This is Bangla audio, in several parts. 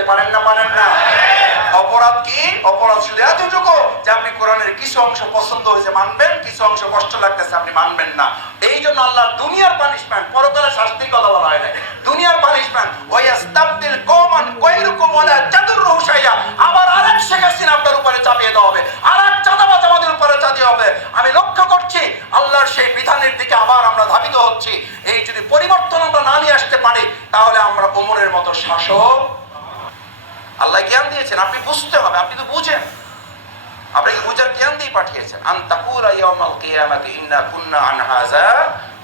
করতে পারেন না পারেন না? অপরাধ কি? অপরাধ শুধু এতটুকু যে আপনি কোরআনের কিছু অংশ পছন্দ হয়েছে মানবেন, কিছু অংশ কষ্ট লাগতেছে আপনি মানবেন না। এই জন্য আল্লাহ দুনিয়ার পানিশমেন্ট, পরকালের শাস্তির কথা বলা হয় না, দুনিয়ার পানিশমেন্ট। ওয়াস্তাবদিল কওমান গায়রুকুম ওয়ালা তাদুররুহু শাইআ, আবার আরেক শেখ হাসিনা আপনার উপরে চাপিয়ে দেওয়া হবে, আরেক চাঁদাবাজ আমাদের উপরে চাপিয়ে হবে। আমি লক্ষ্য করছি আল্লাহর সেই বিধানের দিকে আবার আমরা ধাবিত হচ্ছি। এই যদি পরিবর্তন আমরা না নিয়ে আসতে পারি তাহলে আমরা ওমরের মতো শাসক। আল্লাহ জ্ঞান দিয়েছেন, আপনি বুঝতে হবে, আপনি তো বুঝেন, আপনাকে বুঝার জ্ঞান দিয়ে পাঠিয়েছেন। আন তাকুলা ইয়াউমাল কিয়ামাতি ইন্না কুন্না আন হাযা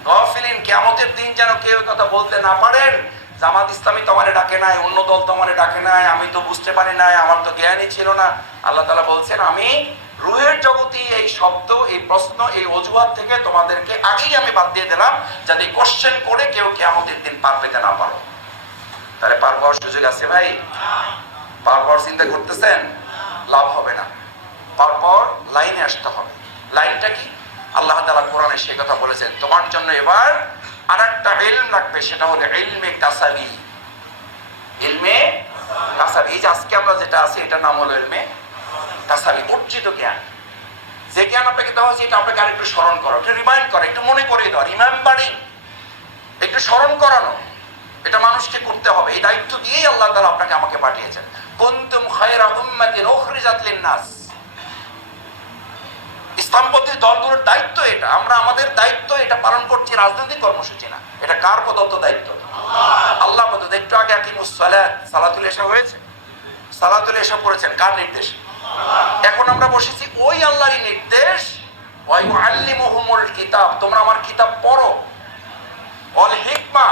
গাফিলিন, কিয়ামতের দিন যেন কেউ কথা বলতে না পারেন জামাত ইসলামী তো আমারে ডাকে নাই, অন্য দল তো আমারে ডাকে নাই, আমি তো বুঝতে পারি নাই, আমার তো জ্ঞানই ছিল না। আল্লাহ তাআলা বলছেন আমি রুহের জগতে এই শব্দ, এই প্রশ্ন, এই অজুহাত থেকে তোমাদেরকে আগেই আমি বাদ দিয়ে দিলাম, যাতে কোশ্চেন করে কেউ কিয়ামতের দিন পার পেতে না পারো। তাহলে পার পাওয়ার সুযোগ আছে ভাই? পার পাওয়ার চিন্তা করতেছেন? লাভ হবে না, পরপর লাইনে আসতে হবে। লাইনটা কি? আল্লাহ তাআলা কোরআনে সেই কথা বলেছেন, তোমার জন্য এবার আরেকটা ইলম লাগবে, সেটা হলো ইলমে কাসাবি। ইলমে কাসাবি, এই যে আজকে আমরা যেটা আছে এটার নাম হলো ইলমে কাসাবি, অর্জিত জ্ঞান। যে জ্ঞান আপনাকে দেওয়া হয়েছে এটা আপনাকে আরেকটু স্মরণ করা, একটু রিমাইন্ড করা, একটু মনে করিয়ে দেওয়া, রিমেম্বারিং, একটু স্মরণ করানো, এটা মানুষকে করতে হবে। এই দায়িত্ব দিয়েই আল্লাহ তাআলা আপনাকে আমাকে পাঠিয়েছেন। কুনতুম খায়রা উম্মাতিন উখরিজাত লিন-নাস, ইসলামপন্থী দলগুলোর দায়িত্ব এটা, আমরা আমাদের দায়িত্ব এটা পালন করছি, রাজনৈতিক কর্মসূচি না। এটা কার প্রদত্ত দায়িত্ব? আল্লাহ প্রদত্ত। একটু আগে আকিমুস সালাত, সালাতুল ইশা হয়েছে, সালাতুল ইশা পড়েছেন কার নির্দেশ? এখন আমরা বসেছি ওই আল্লাহরই নির্দেশ, ওয়া ইউআল্লিমুহুমুল কিতাব, তোমরা আমার কিতাব পড়ো, ওয়াল হিকমা,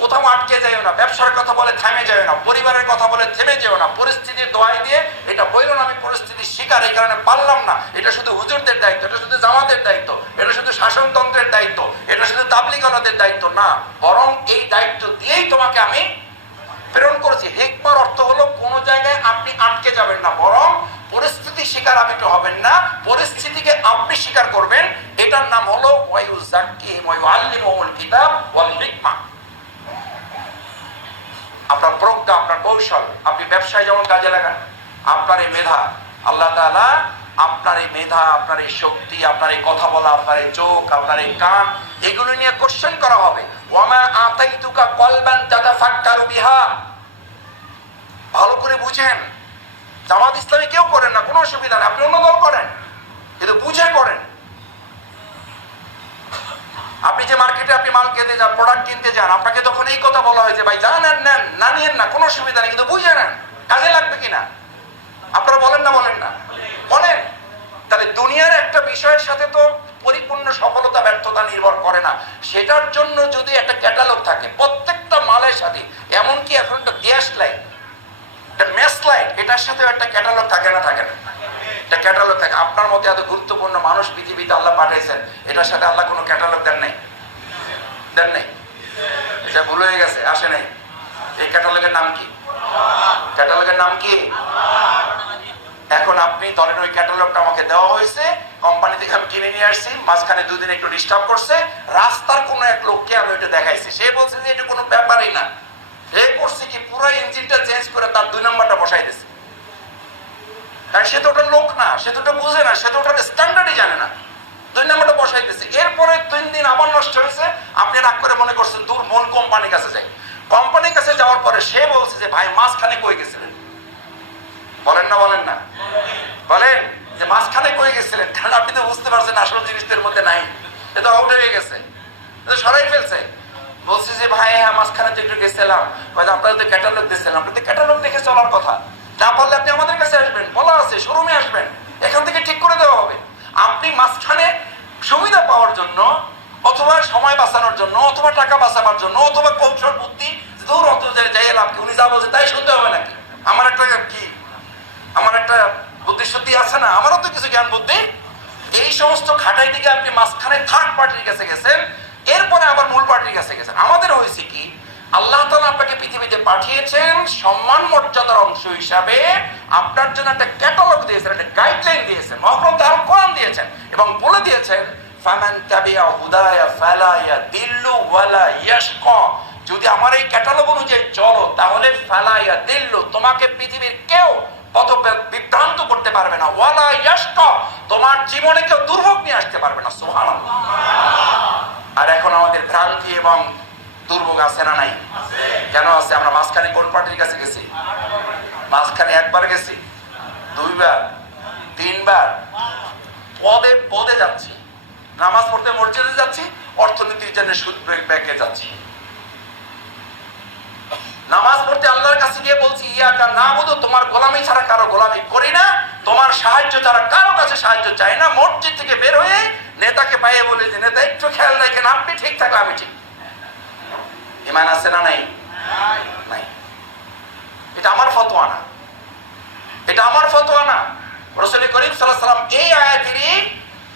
কোথাও আটকে যাইও না, ব্যবসার কথা বলে থেমে যাইও না, পরিবারের কথা বলে থেমে যাইও না, পরিস্থিতির দোহাই দিয়ে এটা বইল না আমি পরিস্থিতির শিকার, এই কারণে পারলাম না। এটা শুধু হুজুরদের দায়িত্ব, এটা শুধু জামাতের দায়িত্ব, এটা শুধু শাসনতন্ত্রের দায়িত্ব, এটা শুধু তাবলীগদের দায়িত্ব না, বরং এই দায়িত্ব দিয়েই তোমাকে আমি প্রেরণ করেছি। হিকমার অর্থ হলো কোন জায়গায় আপনি আটকে যাবেন না, বরং পরিস্থিতি শিকার আপনি তো হবেন না, পরিস্থিতিকে আপনি স্বীকার করবেন। এটার নাম হলো ওয়া ইউযাক্কিহিম ওয়া ইউআল্লিমুহুমুল কিতাব ওয়াল হিকমা। আপনার প্রজ্ঞা, আপনার কৌশল, আপনি ব্যবসায় যেমন কাজে লাগান, আপনার এই মেধা, আল্লাহ তাআলা আপনার এই মেধা, আপনার এই শক্তি, আপনার এই কথা বলা, আপনার এই চোখ, আপনার এই কান, এগুলো নিয়ে কোশ্চেন করা হবে। ওয়ামা আতাইতুকা কলবান তাতাফাক্কারু বিহা, ভালো করে বুঝেন। জামাত ইসলামী কেউ করেন না, কোনো অসুবিধা নেই, আপনি অন্য দল করেন, কিন্তু বুঝে করেন। আপনি যে মার্কেটে আপনি মাল কিনতে যান, প্রোডাক্ট কিনতে যান, আপনাকে তখন এই কথা বলা হয় যে ভাই যান আর নেন, না নিয়েন না, কোনো অসুবিধা নেই, কিন্তু বুঝে নেন, কাজে লাগবে কিনা। আপনারা বলেন না বলেন না বলেন? তাহলে দুনিয়ার একটা বিষয়ের সাথে তো পরিপূর্ণ সফলতা ব্যর্থতা নির্ভর করে না, সেটার জন্য যদি একটা ক্যাটালগ থাকে প্রত্যেকটা মালের সাথে, এমনকি এখন একটা গ্যাস লাইট, একটা মেস লাইট, এটার সাথে একটা ক্যাটালগ থাকে না? থাকে না? একটা ক্যাটালগ থাকে। আপনার মধ্যে এত গুরুত্বপূর্ণ মানুষ পৃথিবীতে আল্লাহ পাঠিয়েছেন, এটার সাথে আল্লাহ কোনো ক্যাটালগ দেন নাই? দেন নাই? এটা ভুল হয়ে গেছে, আসে নাই। এই ক্যাটালগের নাম কি? ক্যাটালগের নাম কি? এখন আপনি ধরেন ওই ক্যাটালগটা আমাকে দেওয়া হয়েছে, কোম্পানি থেকে আমি কিনে নিয়ে আসছি, মাঝখানে দুদিন একটু ডিস্টার্ব করছে, রাস্তার কোনো এক লোককে আমি ওইটা দেখাইছি, সে বলছে যে এটা কোনো ব্যাপারই না, সে করছে কি পুরো ইঞ্জিনটা চেঞ্জ করে তার 2 নাম্বারটা বসাই দিয়েছে। কারণ সে তো ওটা লোক না, সে তো ওটা বুঝে না, সে তো ওটার স্ট্যান্ডার্ডই জানে না, 2 নাম্বারটা বসাই দিয়েছে। এরপরে 3 দিন আবার নষ্ট হয়েছে, আপনি রাগ করে মনে করছেন দূর মন কোম্পানির কাছে যাই। কোম্পানির কাছে যাওয়ার পরে সে বলছে যে ভাই মাঝখানে কই গেছিলেন? বলেন না বলেন না বলেন যে মাঝখানে কই গেছিলেন? কারণ আপনি তো বুঝতে পারছেন আসল জিনিসদের মধ্যে নাই, এটা আউট হয়ে গেছে, এটা সরাই ফেলছে। বলছি যে ভাই হ্যাঁ মাঝখানে তো একটু গেছিলাম, আপনারা তো ক্যাটালগ দিচ্ছেন, আপনি তো ক্যাটালগ দেখে চলার কথা, না পারলে আপনি আমাদের কাছে আসবেন, বলা আছে শোরুমে আসবেন, এখান থেকে ঠিক করে দেওয়া হবে। আপনি মাঝখানে সুবিধা পাওয়ার জন্য অথবা সময় বাঁচানোর জন্য অথবা টাকা বাঁচাবার জন্য অথবা কৌশল বুদ্ধি দূর অত যাই লাভ কি, উনি যা বলছে তাই শুনতে হবে নাকি? আমার একটা কি, আমার একটা বুদ্ধি শুদ্ধি আছে না, আমারও তো কিছু জ্ঞান বুদ্ধি। এই সমস্ত খাটাই থেকে আপনি মাঝখানে থার্ড পার্টির কাছে গেছেন, এরপরে আবার মূল পার্টির কাছে গেছেন। আমাদের হয়েছে কি, আল্লাহ তাআলা আপনাকে পৃথিবীতে পাঠিয়েছেন সম্মান মর্যাদার অংশ হিসাবে, আপনার জন্য একটা ক্যাটালগ দিয়েছেন, একটা গাইডলাইন দিয়েছেন, মহাগ্রন্থ আল কোরআন দিয়েছেন এবং বলে দিয়েছেন ফামান তাবিআ হুদায়া ফালা ইয়াদিল্লু ওয়ালা ইয়াশকা, যদি আমার এই ক্যাটালগ অনুযায়ী চলো তাহলে ফালাইয়া দিল্ল, তোমাকে পৃথিবীর কেউ পথ বিভ্রান্ত করতে পারবে না, ওয়ালা ইয়াশকা, তোমার জীবনে কেউ দুর্ভোগ নিয়ে আসতে পারবে না। সুবহানাল্লাহ। আর এখন আমাদের ভ্রান্তি এবং দুর্ভোগ আছে না নাই? কেন আছে? আমরা মাঝখানে কোন পার্টির কাছে গেছি? মাঝখানে একবার গেছি, দুইবার, তিনবার, পদে পদে যাচ্ছি, নামাজ পড়তে মসজিদে যাচ্ছি, অর্থনীতির জন্য সুদ ব্যাংকে যাচ্ছি, নামাজ পড়তে আল্লাহর কাছে গিয়ে বলছি ইয়াকা নাবুদু, তোমার গোলামি ছাড়া কারো গোলামি করি না, তোমার সাহায্য ছাড়া কারো কাছে সাহায্য চাই না। মসজিদ থেকে বের হয়ে নেতাকে পাইয়ে বলে যে নেতা একটু খেয়াল রাখেন, আপনি ঠিক থাকলে আমি ঠিক। ঈমান আছে না নাই? নাই। এটা আমার ফতোয়া না, এটা আমার ফতোয়া না। রাসূল করিম সাল্লাল্লাহু আলাইহি ওয়াসাল্লাম এই আয়াতেরই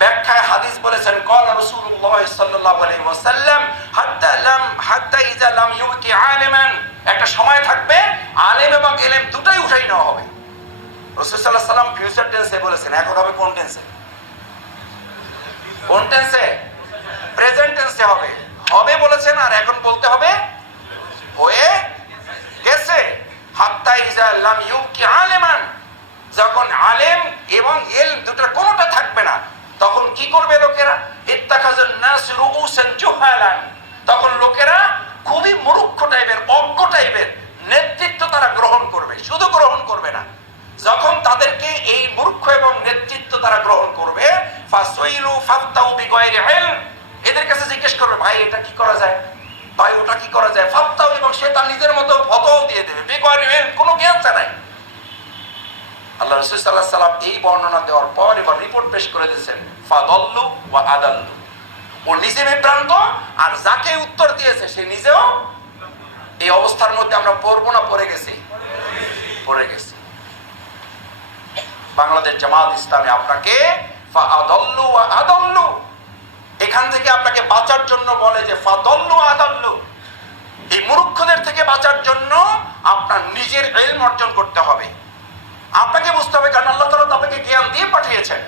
ব্যাখ্যায় হাদিস বলেছেন, قال রাসূলুল্লাহ সাল্লাল্লাহু আলাইহি ওয়াসাল্লাম হাত্তা ইযা লাম ইউতি আলিমান, একটা সময় থাকবে আলেম এবং ইলম দুটোই উঠাই নেওয়া হবে। রাসূল সাল্লাল্লাহু আলাইহি ওয়াসাল্লাম ফিউচার টেন্সে বলেছেন, এখন হবে কোন টেন্সে? কোন টেন্সে? প্রেজেন্ট টেন্সে হবে। হবে বলেছেন আর এখন বলতে হবে হয়ে গেছে। হাত্তা ইযা লাম ইউতি আলিমান, যখন আলেম এবং ইলম দুটোর কোনোটা থাকবে না, তখন কি করবে লোকেরা? ইত্তাখাযান নাস রুউসান জুহালান, তখন লোকেরা খুবই মূর্খ টাইপের, অজ্ঞ টাইপের নেতৃত্ব তারা গ্রহণ করবে। শুধু গ্রহণ করবে না, যখন তাদেরকে এই মূর্খ এবং নেতৃত্ব তারা গ্রহণ করবে, ফাসইলু ফাফতাউ বিগায়রি ইলম, এদের কাছে জিজ্ঞেস করবে ভাই এটা কি করা যায়, ভাই ওটা কি করা যায়, ফাফতাউ, এবং সে তার নিজের মতো ফতোয়া দিয়ে দেবে বিগায়রি ইলম, কোনো জ্ঞান ছাড়াই। আল্লাহ রাসূল সাল্লাল্লাহু আলাইহি ওয়াসাল্লাম এই বর্ণনা দেওয়ার পর এবার রিপোর্ট পেশ করে দিয়েছেন, ফাদাল্লু ওয়া আদাল্লু, ও নিজে বিভ্রান্ত আর যাকে উত্তর দিয়েছে সে নিজেও। এই অবস্থার মধ্যে আমরা পড়বো না পড়ে গেছি? পড়ে গেছি। বাংলাদেশ জামাত ইসলামী আপনাকে ফাদাল্লু ওয়া আদাল্লু, এখান থেকে আপনাকে বাঁচার জন্য বলে যে ফাদাল্লু ওয়া আদাল্লু, এই মূর্খদের থেকে বাঁচার জন্য আপনার নিজের ইলম অর্জন করতে হবে, আপনাকে বুঝতে হবে, কারণ আল্লাহ তাআলা আপনাকে জ্ঞান দিয়ে পাঠিয়েছেন।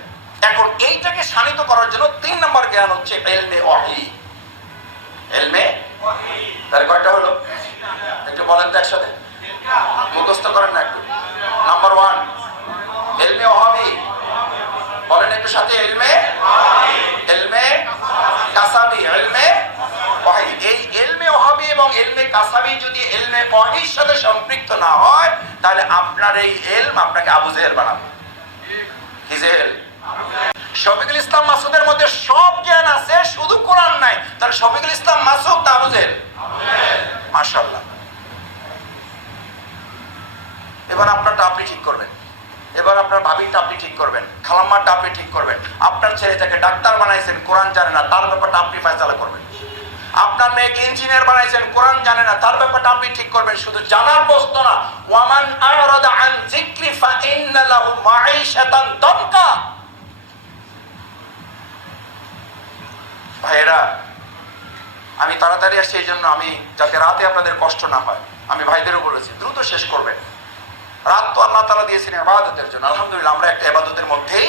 এখন এইটাকে শানিত করার জন্য 3 নম্বর জ্ঞান হচ্ছে ইলমে ওয়াহী। ইলমে ওয়াহী তার কয়টা হলো? একটু বলেন তো একসাথে, মুখস্থ করেন না একটু। নাম্বার 1 ইলমে ওয়াহী, বলেন একটু সাথে, ইলমে ওয়াহী, ইলমে কাসাবি, ইলমে ওয়াহী। এই ইলমে ওয়াহী এবং ইলমে কাসাবি যদি ইলমে ওয়াহীর সাথে সম্পৃক্ত না হয়, তাহলে আপনার এই ইলম আপনাকে আবু জেহেল বানাবে। কি জেহেল? শফিকুল ইসলাম মাসুদের মধ্যে সব জ্ঞান আছে, শুধু কোরআন নাই, তাহলে শফিকুল ইসলাম মাসুদ না আবু জেহেল? মাশাআল্লাহ। এবার আপনারটা আপনি ঠিক করবেন, এবার আপনার ভাবিটা আপনি ঠিক করবেন, খালাম্মারটা আপনি ঠিক করবেন। আপনার ছেলেটাকে ডাক্তার বানাইছেন, কোরআন জানে না, তার ব্যাপারটা আপনি ফয়সালা করবেন। আপনার মেয়েকে ইঞ্জিনিয়ার বানাইছেন, কোরআন জানে না, তার ব্যাপারটা আপনি ঠিক করবেন। শুধু জানার প্রশ্ন না, ওয়ামান আরাদা আন যিকরি ফাইন্না লাহু মাঈশাতান দানকা। ভাইরা, আমি তাড়াতাড়ি আসছি, এই জন্য আমি যাতে রাতে আপনাদের কষ্ট না হয়, আমি ভাইদেরও বলেছি দ্রুত শেষ করবেন। রাত তো আল্লাহ তাআলা দিয়েছেন ইবাদতের জন্য, আলহামদুলিল্লাহ আমরা একটা ইবাদতের মধ্যেই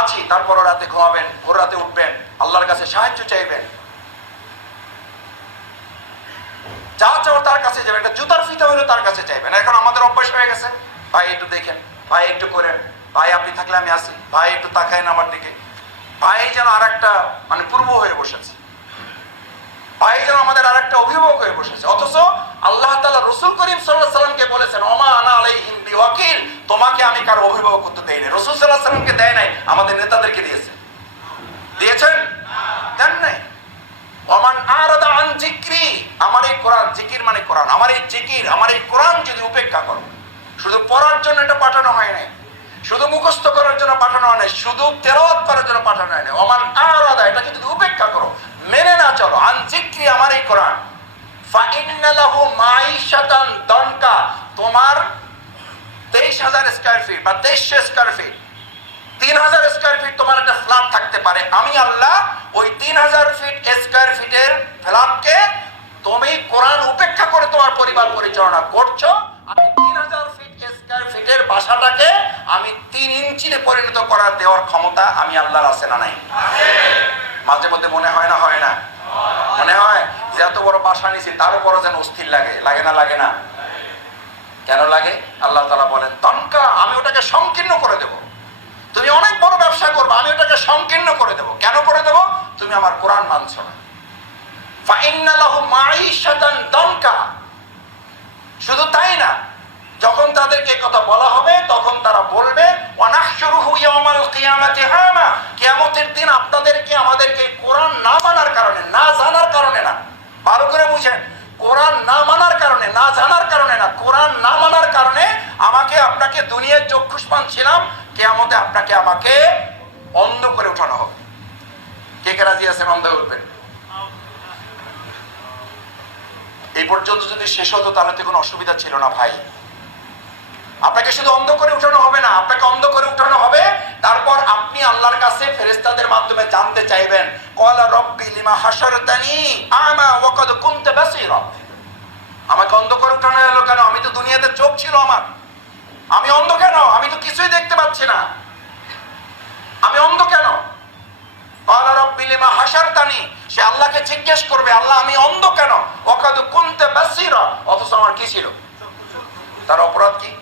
আছি। তারপরও রাতে ঘুমাবেন, ভোর রাতে উঠবেন, আল্লাহর কাছে সাহায্য চাইবেন, যা চাও তার কাছে যাবেন, একটা জুতার ফিতা হলে তার কাছে চাইবেন। এখন আমাদের অভ্যাস হয়ে গেছে, ভাই একটু দেখেন, ভাই একটু করেন, ভাই আপনি থাকলে আমি আসি, ভাই একটু তাকায়েন আমার দিকে। ভাই যেন আর একটা মানে পূর্ব হয়ে বসেছে, ভাই যেন আমাদের আর একটা অভিভাবক হয়ে বসেছে। অথচ আল্লাহ তাআলা রাসূল করিম সাল্লাল্লাহু আলাইহি ওয়াসাল্লামকে বলেছেন, ওমা আনা আলাইহিম বিওয়াকিল, তোমাকে আমি কারো অভিভাবক করতে দেই না। রাসূল সাল্লাল্লাহু আলাইহি ওয়াসাল্লামকে দেয় নাই, আমাদের নেতাদেরকে দিয়েছে। দিয়েছেন? দেন নাই। ওমান আরাদা আন যিকরি, আমার এই কোরআন, জিকির মানে কোরআন, আমার এই জিকির, আমার এই কোরআন যদি উপেক্ষা করো, শুধু পড়ার জন্য এটা পাঠানো হয় নাই, শুধু মুখস্থ করার জন্য পাঠানো হয় নাই, শুধু তেলাওয়াত করার জন্য পাঠানো হয় নাই। ওমান আরাদা, এটাকে যদি উপেক্ষা করো, মেনে না চলো, আন যিকরি, আমার এই কোরআন, ফাইন্না লাহু মাঈশাতান দানকা, তোমার 23,000 স্কয়ার ফিট বা 2300 স্কয়ার ফিট, 3000 স্কয়ার ফিট তোমার একটা ফ্ল্যাট থাকতে পারে। আমি আল্লাহ ওই 3000 ফিট স্কয়ার ফিটের ফ্ল্যাটকে তুমি কোরআন উপেক্ষা করে তোমার পরিবার পরিচালনা করছো, আমি 3000 ফিট স্কয়ার ফিটের বাসাটাকে আমি 3 ইঞ্চিতে পরিণত করার দেওয়ার ক্ষমতা আমি আল্লাহর আছে না নাই? মাঝে মধ্যে মনে হয় না, হয় না? মনে হয় যে এত বড় বাসা নিয়েছি তার উপরও যেন অস্থির লাগে, লাগে না? লাগে না? কেন লাগে? আল্লাহ তাআলা বলেন তনকা, আমি ওটাকে সংকীর্ণ করে দেব। তুমি অনেক বড় ব্যবসা করবে, আমি ওটাকে সংকীর্ণ করে দেব। কেন করে দেব? তুমি আমার কোরআন মানছো না। ফাইন্না লাহু মাঈশাতান দনকা। শুধু তাই না, যখন তাদেরকে কথা বলা হবে তখন তারা বলবে ওয়ানাহশুরুহু ইয়াওমাল কিয়ামাতি আমা, কিয়ামতের দিন আপনাদেরকে আমাদেরকে কোরআন না মানার কারণে, না জানার কারণে না, ভালো করে বুঝেন, কোরআন না মানার কারণে, না জানার কারণে না, কোরআন না মানার কারণে আমাকে আপনাকে দুনিয়ার চক্ষুষ্মান ছিলাম, কিয়ামতে আপনাকে আমাকে অন্ধ করে উঠানো হবে। কে কে রাজি আছেন অন্ধ উঠবেন? এই পর্যন্ত যদি শেষ হতো তাহলে তো কোনো অসুবিধা ছিল না ভাই। আপনাকে শুধু অন্ধ করে উঠানো হবে না, আপনাকে অন্ধ করে উঠানো হবে, তারপর আপনি আল্লাহর কাছে ফেরেশতাদের মাধ্যমে জানতে চাইবেন ক্বালা রাব্বি লিমা হাশারতানি আমা ওয়া ক্বাদ কুনতা বাসীরা। আমাকে অন্ধ করে উঠানো হলো কেন? আমি তো দুনিয়াতে চোখ ছিল আমার, আমি অন্ধ কেন? আমি তো কিছুই দেখতে পাচ্ছি না, আমি অন্ধ কেন? ক্বালা রাব্বি লিমা হাশারতানি, সে আল্লাহকে জিজ্ঞেস করবে আল্লাহ আমি অন্ধ কেন? ওয়া ক্বাদ কুনতা বাসীরা, অথচ আমার কি ছিল? তার অপরাধ কি?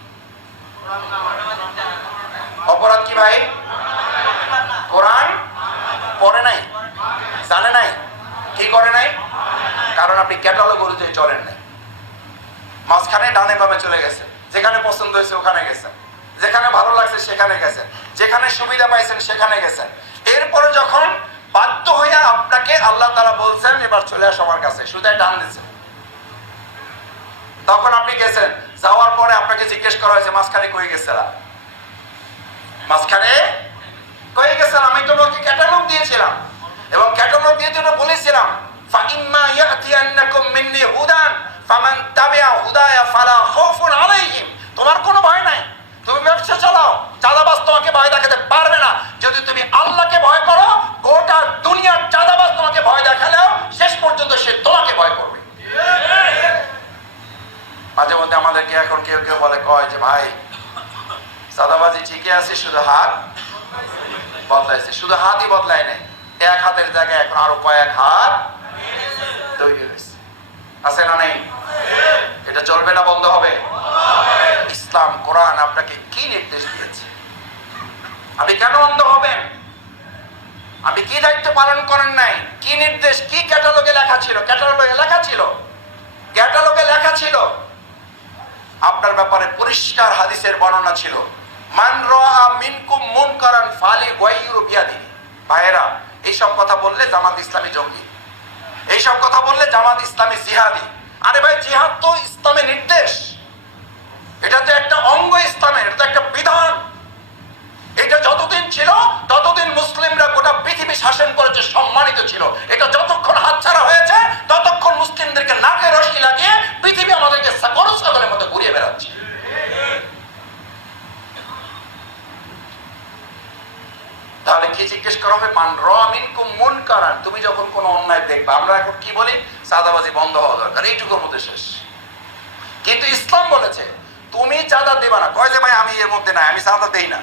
অপরাধ কি ভাই? কোরআন পড়ে নাই, জানে নাই। কি করে নাই? কারণ আপনি ক্যাটালগ অনুযায়ী চলেন নাই। মাঝখানে ডানে বামে চলে গেছেন, যেখানে পছন্দ হয়েছে ওখানে গেছেন, যেখানে ভালো লাগছে সেখানে গেছেন, যেখানে সুবিধা পাইছেন সেখানে গেছেন। এরপরে যখন বাধ্য হইয়া আপনাকে আল্লাহ তাআলা বলছেন এবার চলে আস আমার কাছে, শুধু ডান দিয়েছেন, তখন আপনি গেছেন। যাওয়ার পরে আপনাকে জিজ্ঞেস করা হয়েছে মাঝখানে কই গেছিলাম, মাঝখানে কই গেছিলাম? আমি তোমাকে ক্যাটালগ দিয়েছিলাম এবং ক্যাটালগ দিয়ে তো বলেছিলাম ফাইম্মা ইয়াতিয়ান্নাকুম মিন্নি হুদান ফামান তাবিআ হুদায়া ফালা খাউফুন আলাইহিম। তোমার কোনো ভয় নাই, তুমি ব্যবসা চালাও, চাঁদাবাজ তোমাকে ভয় দেখাতে পারবে না। যদি তুমি আল্লাহকে ভয় করো, গোটা দুনিয়ার চাঁদাবাজ তোমাকে ভয় দেখালেও শেষ পর্যন্ত সে তোমাকে ভয় করবে। মাঝে মধ্যে আমাদেরকে এখন কেউ কেউ বলে কয় যে ভাই চাঁদাবাজি ঠিকই আছে, শুধু হাত বদলাইছে। শুধু হাতই বদলায় নাই, এক হাতের জায়গায় এখন আরো কয়েক হাত তৈরি হয়েছে। আছে না নেই? এটা চলবে না বন্ধ হবে? ইসলাম কোরআন আপনাকে কি নির্দেশ দিয়েছে? আপনি কেন অন্ধ হবেন? আপনি কি দায়িত্ব পালন করেন নাই? কি নির্দেশ, কি ক্যাটালগে লেখা ছিল? ক্যাটালগে লেখা ছিল, ক্যাটালগে লেখা ছিল আপনার ব্যাপারে পরিষ্কার হাদিসের বর্ণনা ছিল মান রাআ মিনকুম মুনকারান ফালিগাইয়িরু বিয়াদিহি। ভাইয়েরা, এইসব কথা বললে জামাত ইসলামী জঙ্গি, এইসব কথা বললে জামাত ইসলামী জিহাদি। আরে ভাই, জিহাদ তো ইসলামের নির্দেশ, এটা তো একটা অঙ্গ ইসলামের, এটা তো একটা বিধান। এটা যতদিন ছিল ততদিন মুসলিমরা গোটা পৃথিবী শাসন করেছে, সম্মানিত ছিল। এটা যতক্ষণ হাতছাড়া হয়েছে ততক্ষণ মুসলিমদেরকে নাকে রশি লাগিয়ে পৃথিবী আমাদেরকে গরু ছাগলের মতো ঘুরিয়ে বেড়াচ্ছে। তাহলে কি জিজ্ঞেস করা হবে? মান রাআ মিনকুম মুনকারান, তুমি যখন কোনো অন্যায় দেখবে, আমরা এখন কি বলি? চাঁদাবাজি বন্ধ হওয়া দরকার, এইটুকুর মধ্যে শেষ। কিন্তু ইসলাম বলেছে তুমি চাঁদা দেবা না। কয় যে ভাই আমি এর মধ্যে নাই, আমি চাঁদা দেই না,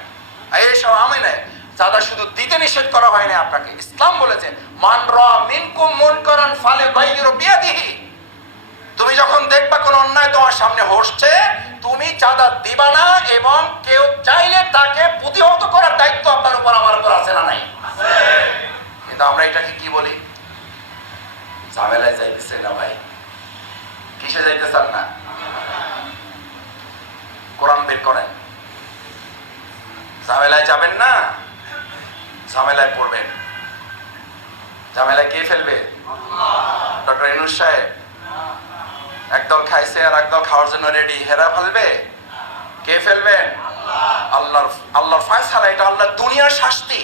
এইসব আমি নাই। চাঁদা শুধু দিতে নিষেধ করা হয়নি আপনাকে, ইসলাম বলেছে মান রাআ মিনকুম মুনকারান ফালিগাইয়িরু বিয়াদিহি। তুমি যখন দেখবা কোন অন্যায় তোমার সামনে হচ্ছে, তুমি চাঁদা দিবা না, এবং কেউ চাইলে তাকে প্রতিহত করার দায়িত্ব আপনার উপর আমার উপর আছে না নাই? কিন্তু আমরা এটাকে কি বলি? ঝামেলায় যাইতেছে না ভাই। কিসে যাইতে চান না? কোরআন বের করেন। ঝামেলায় যাবেন না, ঝামেলায় পড়বেন। ঝামেলায় কে ফেলবে? ডক্টর ইউনূস সাহেব একদল খাইছে আর একদল খাওয়ার জন্য রেডি, হেরা ফেলবে? কে ফেলবেন? আল্লাহর ফয়সালা, এটা আল্লাহর দুনিয়ার শাস্তি।